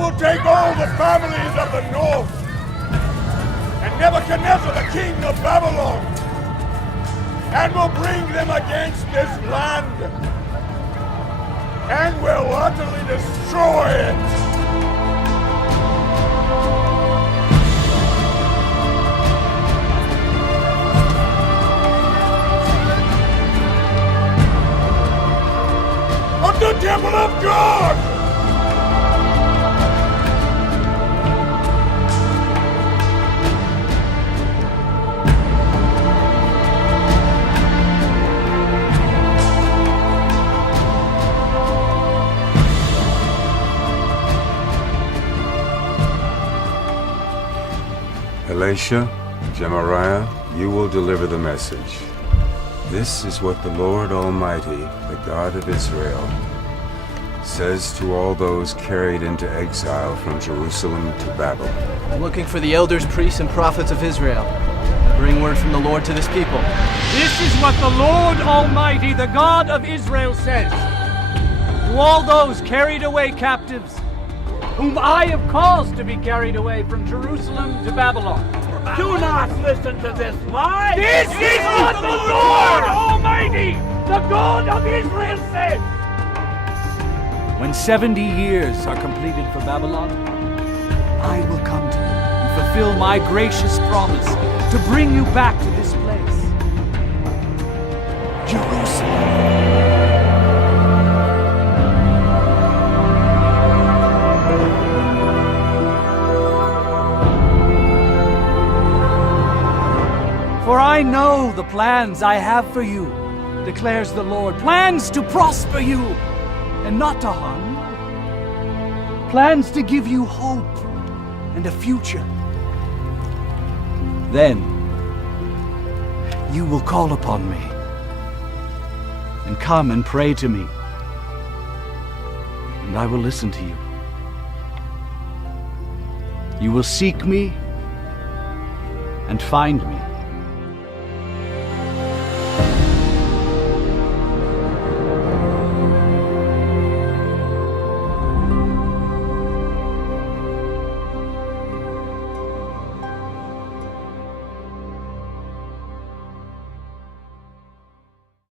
will take all the families of the north and Nebuchadnezzar, the king of Babylon, and will bring them against this land and will utterly destroy it. The temple of God! Elisha, Gemariah, you will deliver the message. This is what the Lord Almighty, the God of Israel, says to all those carried into exile from Jerusalem to Babel. I'm looking for the elders, priests, and prophets of Israel. Bring word from the Lord to this people. This is what the Lord Almighty, the God of Israel, says to all those carried away captives, whom I have caused to be carried away from Jerusalem to Babylon. Do not listen to this lie. This is what the Lord Almighty, the God of Israel, says. When 70 years are completed for Babylon, I will come to you and fulfill my gracious promise to bring you back to this place. Jerusalem. I know the plans I have for you, declares the Lord. Plans to prosper you and not to harm you. Plans to give you hope and a future. Then you will call upon me and come and pray to me, and I will listen to you. You will seek me and find me